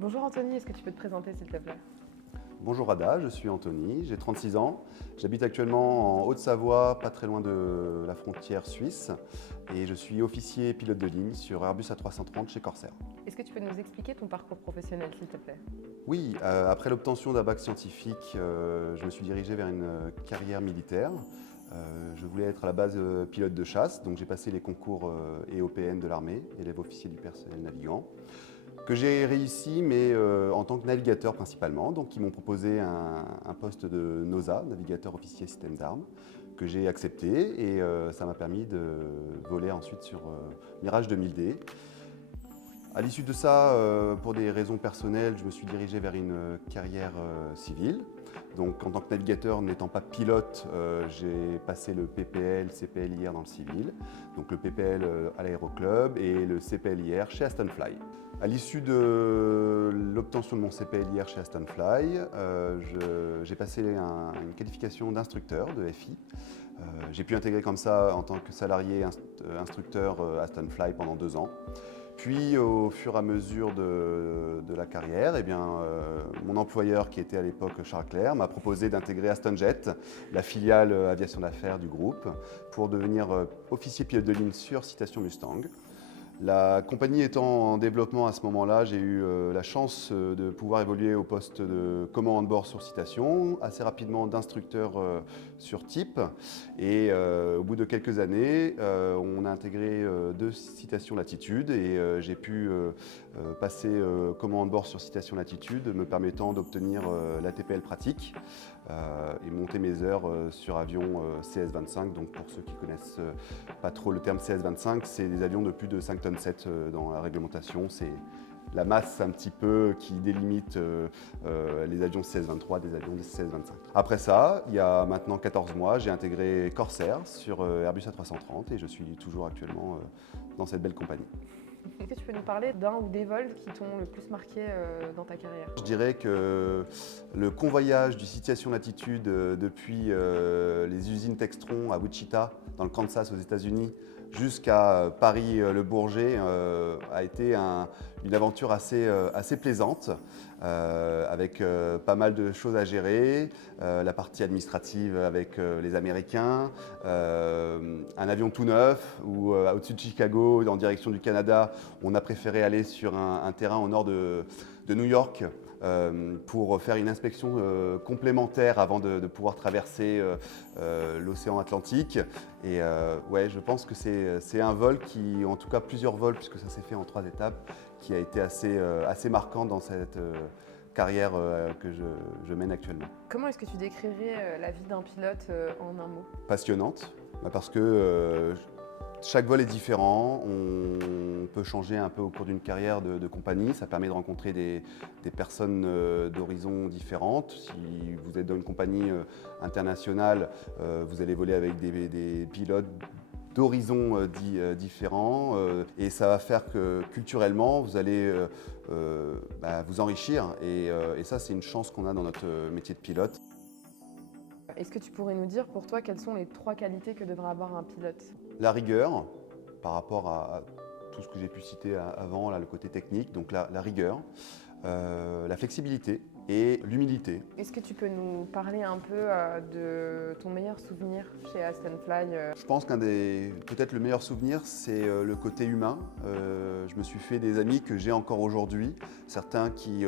Bonjour Anthony, est-ce que tu peux te présenter s'il te plaît? Bonjour Ada, je suis Anthony, j'ai 36 ans. J'habite actuellement en Haute-Savoie, pas très loin de la frontière suisse. Et je suis officier pilote de ligne sur Airbus A330 chez Corsair. Est-ce que tu peux nous expliquer ton parcours professionnel s'il te plaît? Oui, après l'obtention d'un bac scientifique, je me suis dirigé vers une carrière militaire. Je voulais être à la base pilote de chasse, donc j'ai passé les concours EOPN de l'armée, élève officier du personnel navigant, que j'ai réussi, mais en tant que navigateur principalement. Donc ils m'ont proposé un poste de NOSA, navigateur officier système d'armes, que j'ai accepté et ça m'a permis de voler ensuite sur Mirage 2000D. À l'issue de ça, pour des raisons personnelles, je me suis dirigé vers une carrière civile. Donc en tant que navigateur, n'étant pas pilote, j'ai passé le PPL, CPLIR dans le civil. Donc le PPL à l'aéroclub et le CPLIR chez Aston Fly. À l'issue de l'obtention de mon CPLIR chez Aston Fly, j'ai passé une qualification d'instructeur de FI. J'ai pu intégrer comme ça en tant que salarié instructeur Aston Fly pendant 2 ans. Puis au fur et à mesure de la carrière, mon employeur qui était à l'époque Charles Clerc m'a proposé d'intégrer Astonjet, la filiale aviation d'affaires du groupe, pour devenir officier pilote de ligne sur Citation Mustang. La compagnie étant en développement à ce moment-là, j'ai eu la chance de pouvoir évoluer au poste de commandant de bord sur Citation, assez rapidement d'instructeur sur type. Et au bout de quelques années, on a intégré 2 Citation Latitude et j'ai pu passer commandant de bord sur Citation Latitude, me permettant d'obtenir l'ATPL pratique et monter mes heures sur avion CS-25. Donc pour ceux qui connaissent pas trop le terme CS-25, c'est des avions de plus de 5 tonnes 7 dans la réglementation. C'est la masse un petit peu qui délimite les avions CS-23 des avions CS-25. Après ça, il y a maintenant 14 mois, j'ai intégré Corsair sur Airbus A330 et je suis toujours actuellement dans cette belle compagnie. Est-ce que tu peux nous parler d'un ou des vols qui t'ont le plus marqué dans ta carrière? Je dirais que le convoyage du Citation Latitude depuis les usines Textron à Wichita, dans le Kansas aux États-Unis, jusqu'à Paris-Le Bourget a été une aventure assez plaisante, avec pas mal de choses à gérer, la partie administrative avec les Américains, un avion tout neuf où au-dessus de Chicago, en direction du Canada, on a préféré aller sur un terrain au nord de New York pour faire une inspection complémentaire avant de pouvoir traverser l'océan Atlantique. Et ouais, je pense que c'est un vol qui, en tout cas plusieurs vols, puisque ça s'est fait en 3 étapes, qui a été assez marquant dans cette carrière que je mène actuellement. Comment est-ce que tu décrirais la vie d'un pilote en un mot? Passionnante, parce que chaque vol est différent, on peut changer un peu au cours d'une carrière de compagnie, ça permet de rencontrer des personnes d'horizons différentes. Si vous êtes dans une compagnie internationale, vous allez voler avec des pilotes d'horizons différents et ça va faire que culturellement vous allez vous enrichir et ça c'est une chance qu'on a dans notre métier de pilote. Est-ce que tu pourrais nous dire pour toi quelles sont les 3 qualités que devrait avoir un pilote? La rigueur par rapport à tout ce que j'ai pu citer avant, là, le côté technique, donc la rigueur, la flexibilité et l'humilité. Est-ce que tu peux nous parler un peu de ton meilleur souvenir chez Aston Fly? Je pense peut-être le meilleur souvenir, c'est le côté humain. Je me suis fait des amis que j'ai encore aujourd'hui, certains qui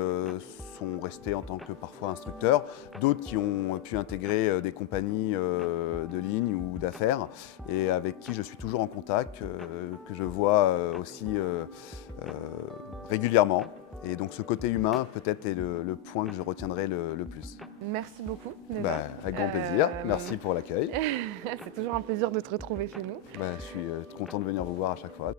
sont restés en tant que parfois instructeurs, d'autres qui ont pu intégrer des compagnies de ligne ou d'affaires et avec qui je suis toujours en contact, que je vois aussi régulièrement. Et donc ce côté humain peut-être est le point que je retiendrai le plus. Merci beaucoup. Déjà. Avec grand plaisir, merci pour l'accueil. C'est toujours un plaisir de te retrouver chez nous. Je suis content de venir vous voir à chaque fois.